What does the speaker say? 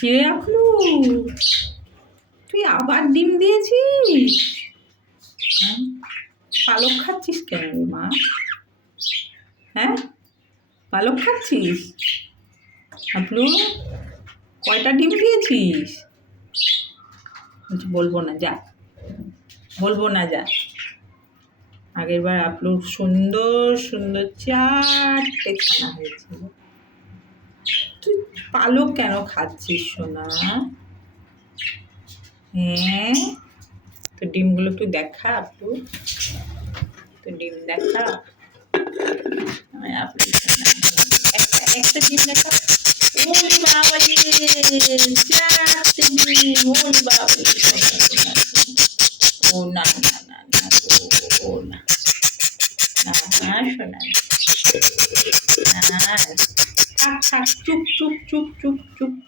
কিরে আখলু, তুই আবার ডিম দিয়েছিস? হ্যাঁ, পালক খাচ্ছিস কেন রে মা? হ্যাঁ, পালক খাচ্ছিস? আখলু, কয়টা ডিম দিয়েছিস? বলবো না, যা, বলবো না, যা। আগের বার আপলুর সুন্দর সুন্দর 4টে ছানা হয়েছিল। তুই পালক কেন খাচ্ছিস সোনা? হ্যাঁ, তো ডিমগুলো একটু দেখা আপলু, তো ডিম দেখা। একটা ডিম দেখা। ওরে বাবা রে, 4টে ডিম! ওরে বাবা রে, ও না না না না, ও না না না, শোনা না, থাক থাক, চুপ চুপ চুপ চুপ চুপ।